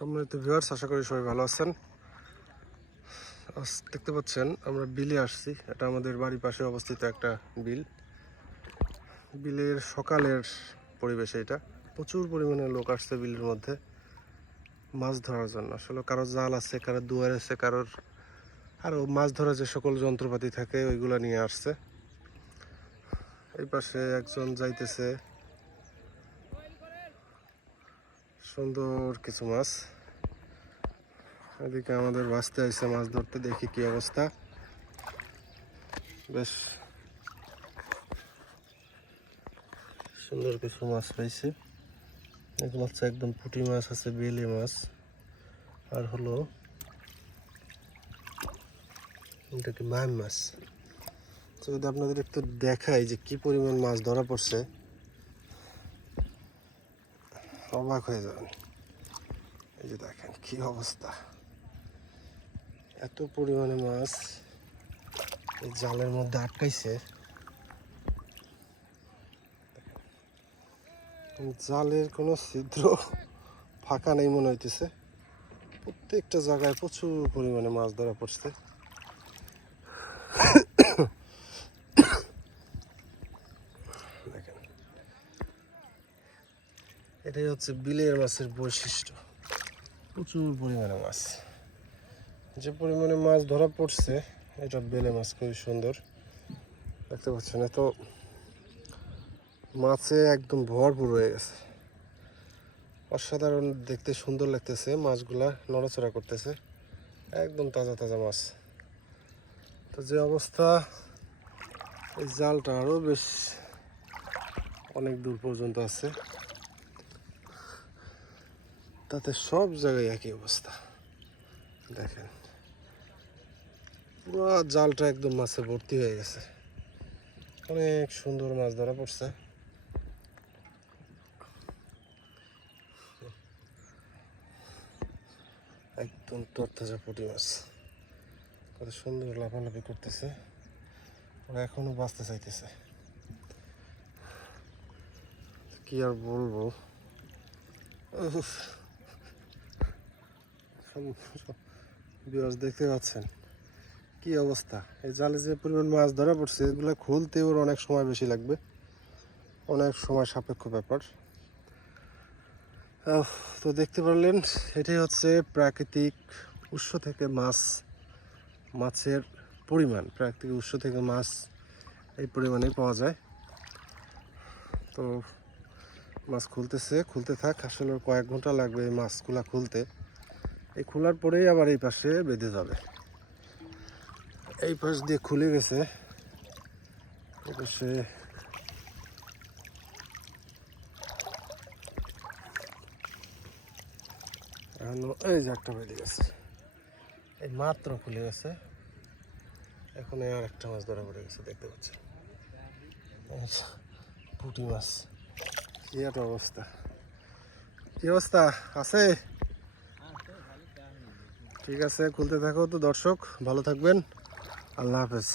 সম্মানিত ভিউয়ার্স আশা করি সবাই ভালো আছেন। দেখতে পাচ্ছেন, আমরা বিলে আসছি। এটা আমাদের বাড়ির পাশে অবস্থিত একটা বিল। বিলের সকালের পরিবেশ এটা। প্রচুর পরিমাণে লোক আসছে বিলের মধ্যে মাছ ধরার জন্য। আসলে কারও জাল আছে, কারও দুয়ার আছে, কারোর আরও মাছ ধরার যে সকল যন্ত্রপাতি থাকে, ওইগুলো নিয়ে আসছে। এই পাশে একজন যাইতেছে। সুন্দর কিছু মাছ। এদিকে আমাদের বাঁচতে আসছে মাছ ধরতে, দেখি কি অবস্থা। বেশ। সুন্দর কিছু মাছ পাইছে। এগুলো হচ্ছে একদম পুঁটি মাছ আছে, বেলে মাছ। আর হলো, এটা কি মাম মাছ। যদি আপনাদের একটু দেখাই যে কি পরিমাণ মাছ ধরা পড়ছে। অবাক হয়ে যাবেন এই যে দেখেন, কি অবস্থা? এত পরিমাণে মাছ এই জালের মধ্যে আটকাইছে। জালের কোনো ছিদ্র ফাঁকা নেই মনে হইতেছে। প্রত্যেকটা জায়গায় প্রচুর পরিমাণে মাছ ধরা পড়ছে দেখেন এটাই হচ্ছে বিলের মাছের বৈশিষ্ট্য। প্রচুর পরিমাণে মাছ। যে পরিমাণে মাছ ধরা পড়ছে, এটা বেলে মাছ, খুবই সুন্দর। দেখতে পাচ্ছেন, এত মাছে একদম ভরপুর হয়ে গেছে। অসাধারণ দেখতে, সুন্দর লাগতেছে মাছগুলা, নড়াচড়া করতেছে। একদম তাজা তাজা মাছ। তো যে অবস্থা, এই জালটা আরও বেশ অনেক দূর পর্যন্ত আছে। তাতে সব জায়গায় একই অবস্থা। দেখেন। পুরো জালটা একদম মাছে ভর্তি হয়ে গেছে। অনেক সুন্দর মাছ ধরা পড়ছে। একদম তরতাজা পুঁটি মাছ। কত সুন্দর লাফালাফি করতেছে। ওরা এখনও বাঁচতে চাইতেছে। কি আর বলব? বিরাজ দেখতে পাচ্ছেন। কি অবস্থা? এই জালে যে পরিমাণ মাছ ধরা পড়ছে, এগুলো খুলতে ওর অনেক সময় বেশি লাগবে। অনেক সময় সাপেক্ষ ব্যাপার। তো দেখতে পারলেন, এটাই হচ্ছে প্রাকৃতিক উৎস থেকে মাছ, মাছের পরিমাণ। প্রাকৃতিক উৎস থেকে মাছ এই পরিমাণে পাওয়া যায়। তো মাছ খুলতেছে, খুলতে থাক। আসলে কয়েক ঘণ্টা লাগবে এই মাছগুলা খুলতে। এই খোলার পরেই আবার এই পাশে বেঁধে যাবে। এই পাশ দিয়ে খুলে গেছে। এখনও এই যে একটা বেঁধে গেছে। এই মাত্র খুলে গেছে। এখন আর একটা মাছ ধরা পড়ে গেছে, দেখতে পাচ্ছি পুঁটি মাছ। কি একটা অবস্থা। কি অবস্থা? আছে? ঠিক আছে খুলতে থাকো তো দর্শক ভালো থাকবেন। আল্লাহ হাফেজ।